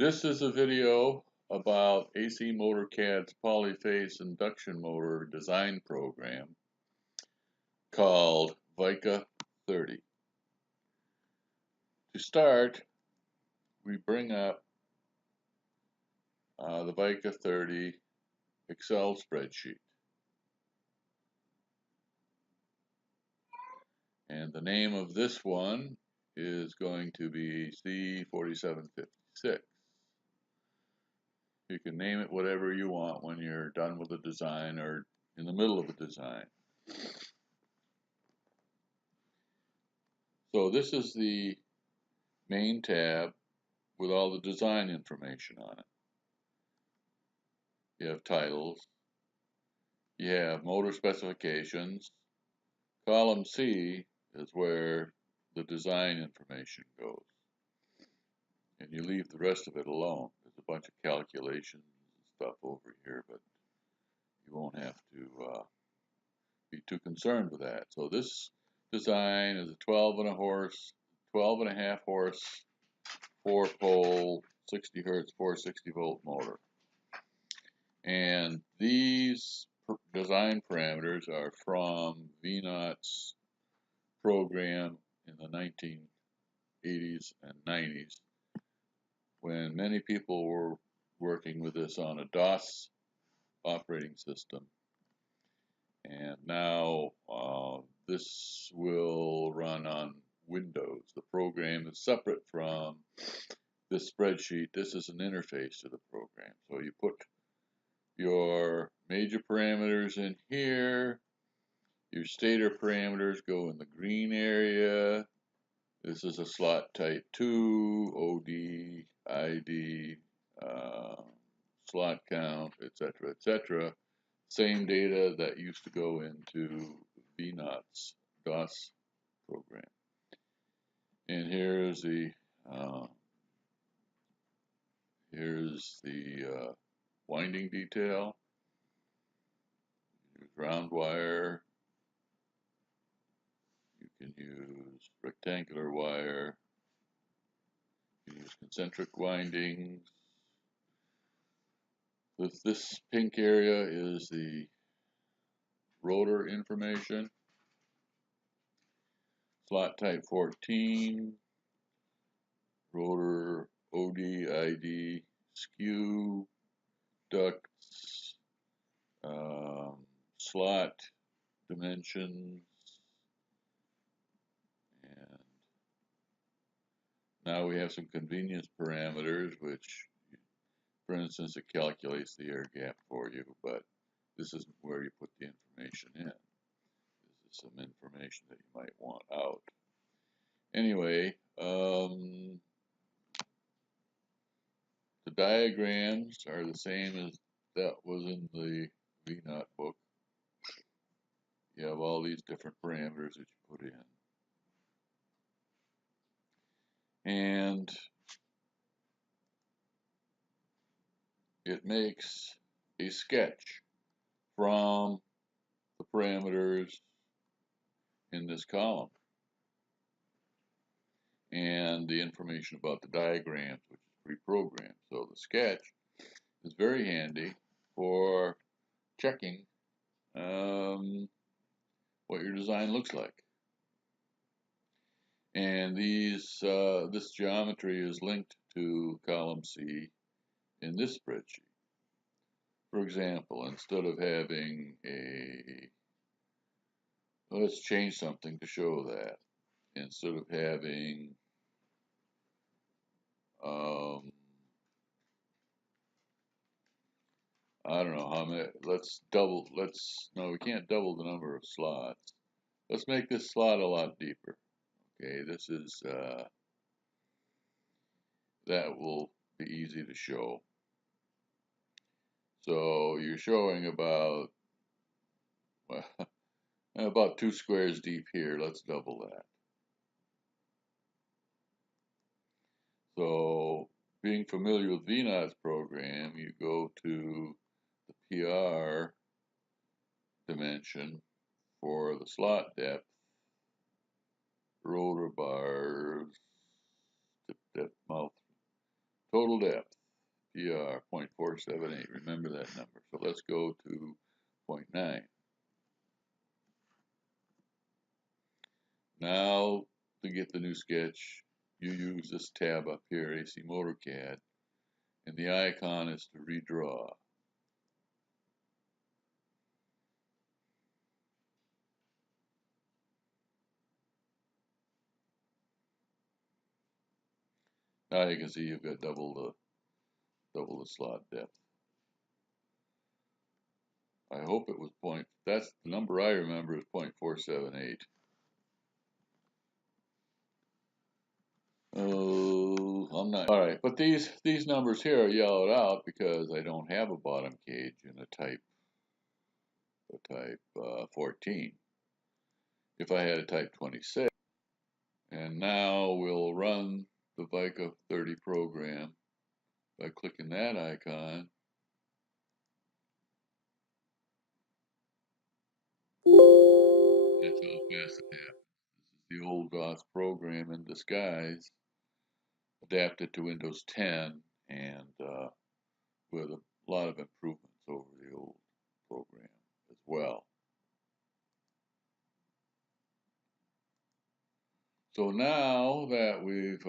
This is a video about AC MotorCAD's polyphase induction motor design program called VICA30. To start, we bring up the VICA30 Excel spreadsheet. And the name of this one is going to be C4756. You can name it whatever you want when you're done with the design or in the middle of a design. So this is the main tab with all the design information on it. You have titles, you have motor specifications. Column C is where the design information goes. And you leave the rest of it alone. There's a bunch of calculations and stuff over here, but you won't have to be too concerned with that. So this design is a 12 and a half horse, 4-pole, 60 hertz, 460 volt motor. And these design parameters are from VICA's program in the 1980s and 90s, when many people were working with this on a DOS operating system. And now this will run on Windows. The program is separate from this spreadsheet. This is an interface to the program. So you put your major parameters in here. Your stator parameters go in the green area. This is a slot type 2, OD, ID, slot count, etc., etc. Same data that used to go into VICA's DOS program. And here's the winding detail. Use round wire. You can use rectangular wire. You can use concentric windings. This pink area is the rotor information. Slot type 14, rotor OD, ID, skew, ducts, slot dimensions, and now we have some convenience parameters, which, for instance, it calculates the air gap for you, but this isn't where you put the information in. This is some information that you might want out. Anyway, the diagrams are the same as that was in the VICA book. You have all these different parameters that you put in. And it makes a sketch from the parameters in this column and the information about the diagrams, which is pre-programmed. So the sketch is very handy for checking what your design looks like. And this geometry is linked to column C in this spreadsheet. For example, instead of having let's change something to show that. Instead of having I don't know how many, no, we can't double the number of slots. Let's make this slot a lot deeper. Okay, this is, that will be easy to show. So you're showing about, well, about 2 squares deep here. Let's double that. So being familiar with VICA's program, you go to the PR dimension for the slot depth, rotor bars, tip depth, mouth, total depth, PR 0.478. Remember that number. So let's go to 0.9. Now, to get the new sketch, you use this tab up here, AC MotorCAD, and the icon is to redraw. Now you can see you've got double the slot depth. I hope it was that's the number I remember is 0.478. Oh, I'm not. All right, but these numbers here are yellowed out because I don't have a bottom cage in a type 14. If I had a type 26, and now we'll run the VICA30 program by clicking that icon. That's how fast it happens. This is the old DOS program in disguise, adapted to Windows 10, and with a lot of improvements over the old program as well. So now that we've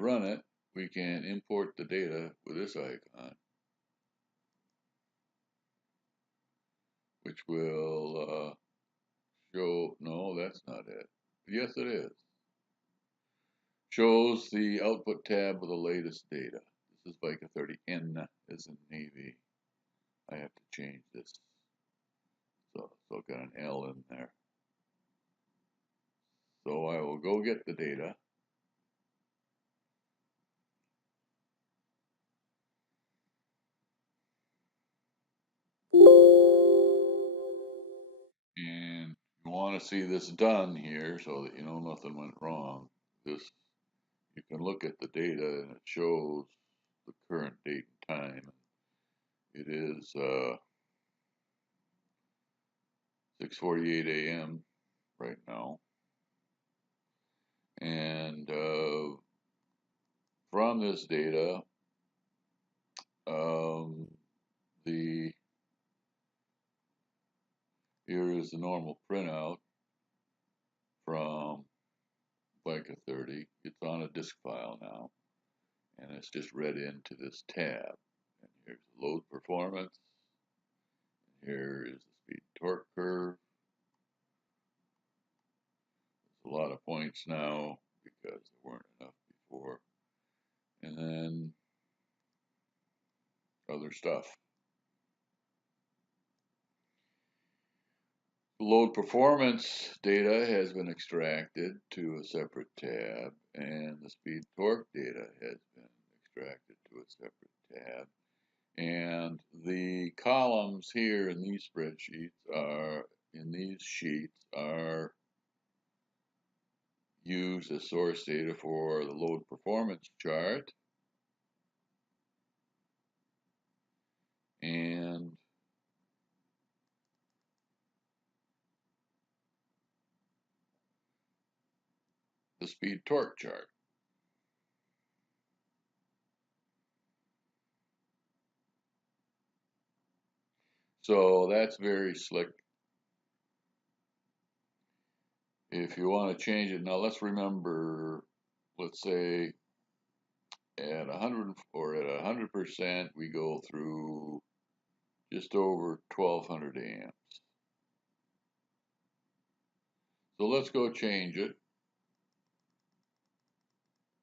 run it, we can import the data with this icon, which will show, no, that's not it. Yes, it is. Shows the output tab with the latest data. This is VICA30 N as in Navy. I have to change this. So I've got an L in there. So I will go get the data. And you want to see this done here so that you know nothing went wrong. You can look at the data and it shows the current date and time. It is 6:48 a.m. right now. And from this data, here is the normal printout from VICA30. It's on a disk file now, and it's just read into this tab. And here's the load performance. And here is the speed torque curve. There's a lot of points now because there weren't enough before. And then other stuff. Load performance data has been extracted to a separate tab, and the speed torque data has been extracted to a separate tab. And the columns here in these sheets are used as source data for the load performance chart and the speed torque chart. So that's very slick. If you want to change it, now let's remember, let's say at 100 or at 100%, we go through just over 1200 amps. So let's go change it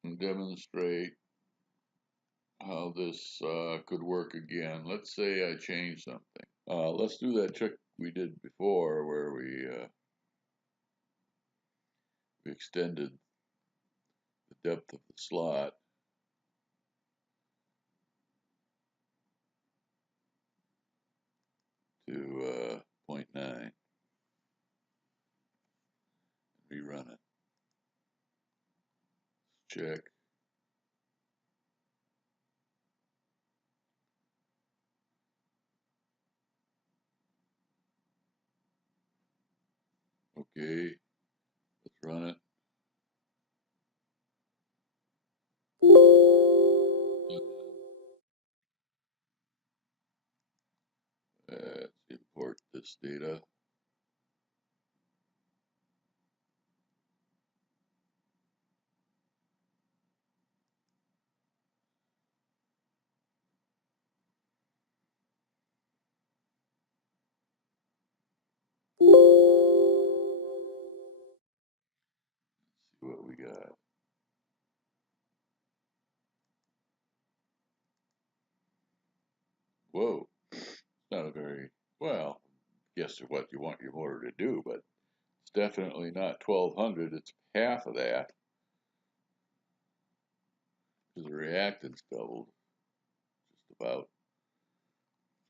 and demonstrate how this could work again. Let's say I change something. Let's do that trick we did before where we extended the depth of the slot to 0.9. Rerun it. Check. Okay, let's run it. this data. See what we got. Whoa, not a very, well, guess what you want your motor to do, but it's definitely not 1200. It's half of that because the reactance doubled just about.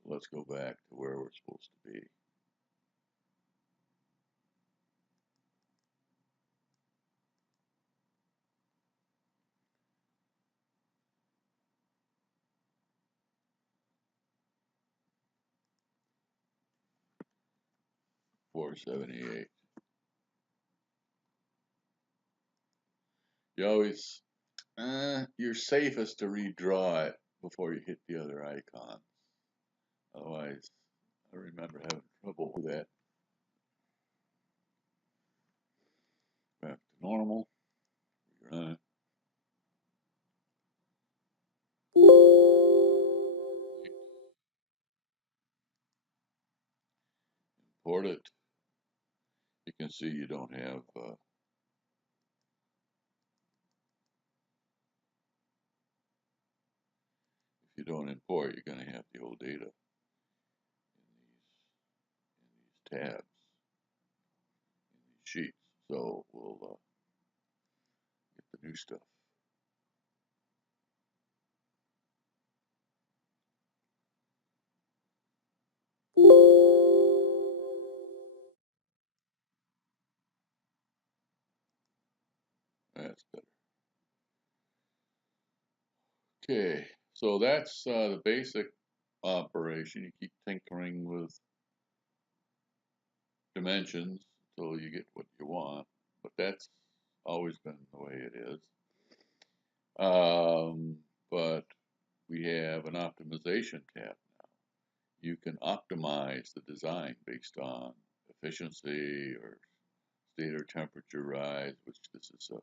So let's go back to where we're supposed to be. $478. You always, you're safest to redraw it before you hit the other icon. Otherwise, I remember having trouble with that. Back to normal. Rerun it. Import it. You can see you don't have, if you don't import, you're going to have the old data in these tabs, in these sheets. So we'll get the new stuff. That's better. Okay, so that's the basic operation. You keep tinkering with dimensions until you get what you want, but that's always been the way it is. But we have an optimization tab now. You can optimize the design based on efficiency or state or temperature rise, which this is a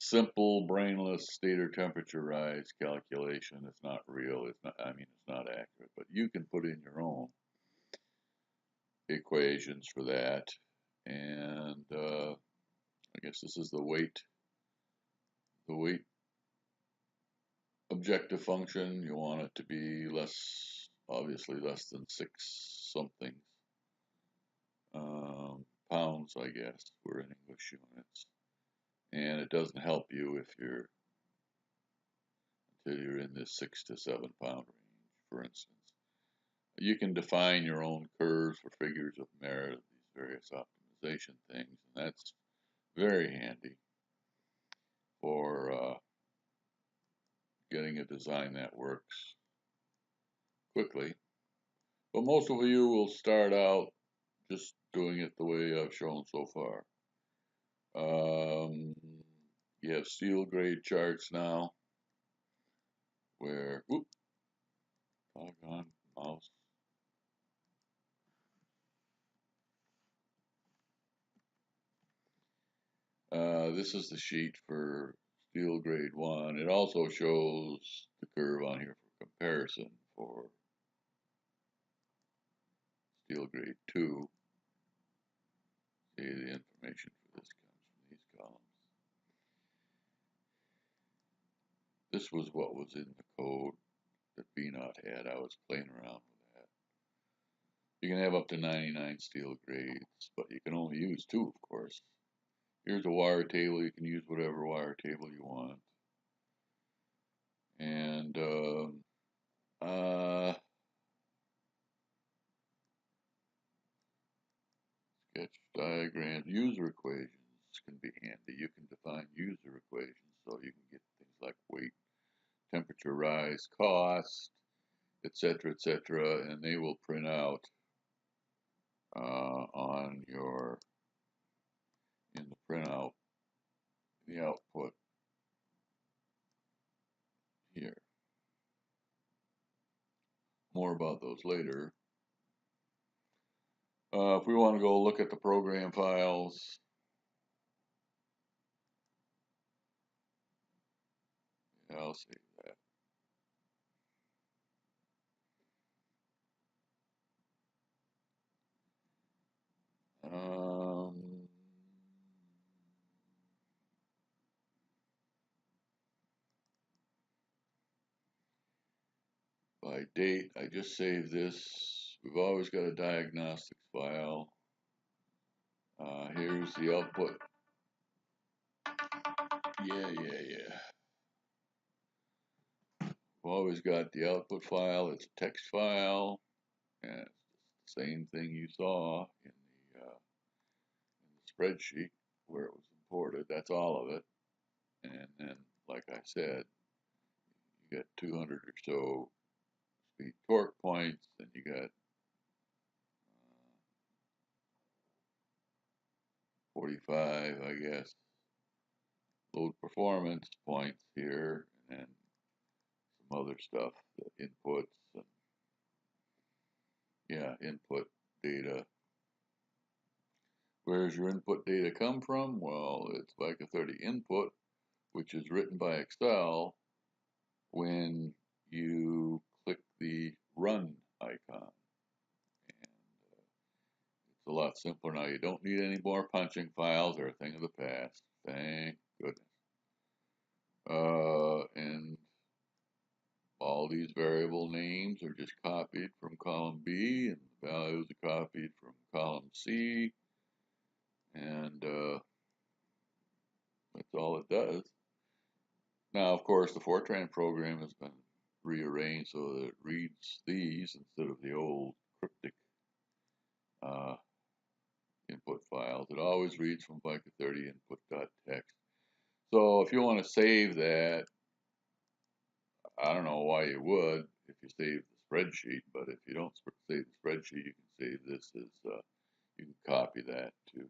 simple, brainless state or temperature rise calculation. It's not real. It's not. I mean, it's not accurate. But you can put in your own equations for that, and I guess this is the weight objective function. You want it to be less, obviously less than 6 something pounds, I guess. We're in English units, and it doesn't help you if you're until you're in this 6 to 7 pound range, for instance. You can define your own curves for figures of merit, these various optimization things, and that's very handy for getting a design that works quickly. But most of you will start out just doing it the way I've shown so far. You have steel grade charts now where, whoop, doggone mouse. This is the sheet for steel grade 1. It also shows the curve on here for comparison for steel grade 2. See, the information for this comes from these columns. This was what was in the code that VICA30 had. I was playing around with that. You can have up to 99 steel grades, but you can only use 2, of course. Here's a wire table. You can use whatever wire table you want. And sketch diagrams, user equations can be handy. You can define user equations so you can get things like weight, temperature rise, cost, etc., and they will print out on your, in the printout, the output here. More about those later. If we want to go look at the program files, yeah, I'll save that. By date, I just saved this. We've always got a diagnostics file. Here's the output. Yeah. We've always got the output file. It's a text file, and it's the same thing you saw in the spreadsheet where it was imported. That's all of it. And then, like I said, you got 200 or so speed torque points, and you got 45, I guess, load performance points here, and some other stuff, the inputs, and yeah, input data. Where's your input data come from? Well, it's VICA30 input, which is written by Excel when you click the run icon. And it's a lot simpler now. You don't need any more punching files. They're a thing of the past. Thank goodness. And all these variable names are just copied from column B, and the values are copied from column C, and that's all it does. Now, of course, the Fortran program has been rearranged so that it reads these instead of the old cryptic uh, input files. It always reads from VICA30 input.txt. So if you want to save that, I don't know why you would if you save the spreadsheet, but if you don't save the spreadsheet, you can save this as, you can copy that to,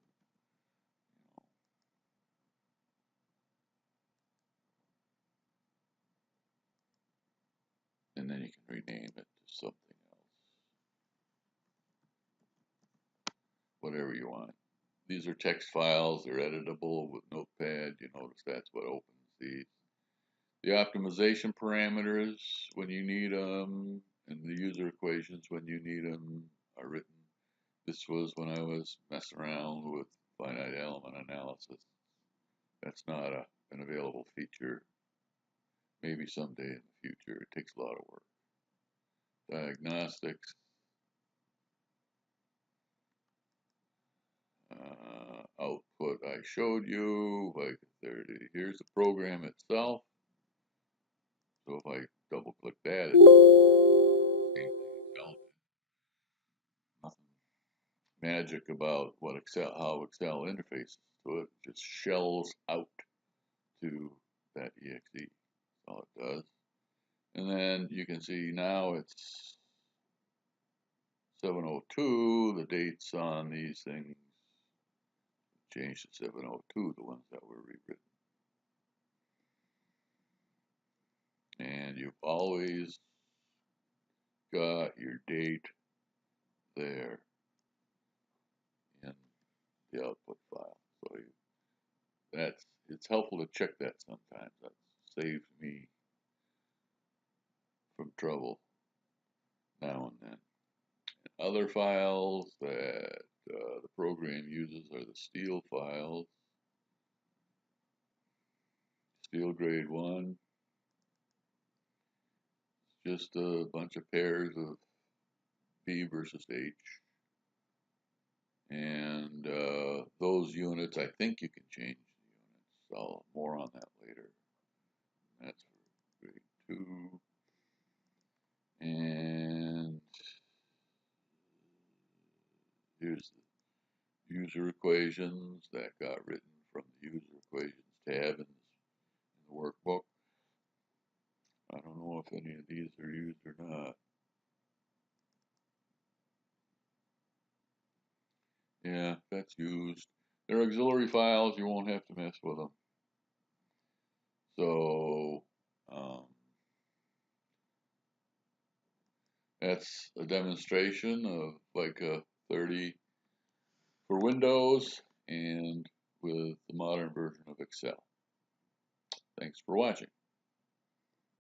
and then you can rename it to something else, whatever you want. These are text files, they're editable with Notepad. You notice that's what opens these. The optimization parameters when you need them, and the user equations when you need them are written. This was when I was messing around with finite element analysis. That's not an available feature. Maybe someday in the future. It takes a lot of work. Diagnostics. Output I showed you, like 30. Here's the program itself. So if I double click that, it does the same thing Excel did. Nothing magic about what how Excel interfaces to it. It just shells out to that exe. That's all it does. And then you can see now it's 702. The dates on these things changed to 702, the ones that were rewritten. And you've always got your date there in the output file. So it's helpful to check that sometimes. That saves me from trouble now and then. And other files that the program uses are the steel files. Steel grade 1. It's just a bunch of pairs of B versus H. And those units, I think you can change the units. I'll more on that later. That's for grade 2. And here's the user equations that got written from the user equations tab in the workbook. I don't know if any of these are used or not. Yeah, that's used. They're auxiliary files. You won't have to mess with them. So that's a demonstration of VICA30 for Windows and with the modern version of Excel. Thanks for watching.